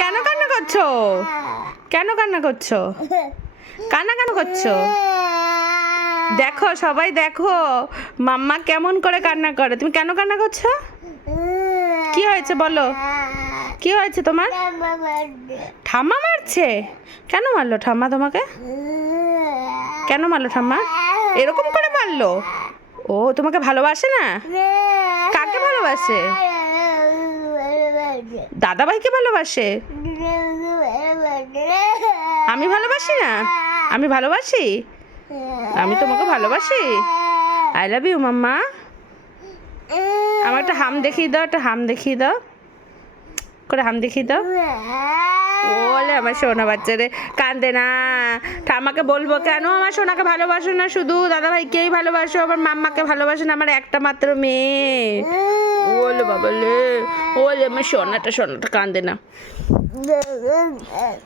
কেন কান্না করছো? কেন কান্না করছো? কান্না কেন করছো? দেখো সবাই দেখো মাম্মা কেমন করে কান্না করে। তুমি কেন কান্না করছো? কি হয়েছে বলো? কি হয়েছে তোমার? ঠাম্মা মারছে? কেন মারলো ঠাম্মা তোমাকে? কেন মারলো ঠাম্মা? এরকম করে মারলো? ও তোমাকে ভালোবাসে না? কাকে ভালোবাসে? দাদাভাইকে ভালোবাসে? আমি ভালোবাসি না? আমি ভালোবাসি? আমি তোমাকে ভালোবাসি? আই লাভ ইউ মাম্মা। আমার একটা হাম দেখিয়ে দাও, একটা হাম দেখিয়ে দাও, করে হাম দেখিয়ে দাও। বলে আমার সোনা বাচ্চারে কান্দে না। ঠাম্মাকে বলবো কেন আমার সোনাকে ভালোবাসো না, শুধু দাদাভাইকেই ভালোবাসো, আমার মাম্মাকে ভালোবাসো না, আমার একটা মাত্র মেয়ে। ওলে বাবা লে, ওলে আমার সোনাটা কান্দে না।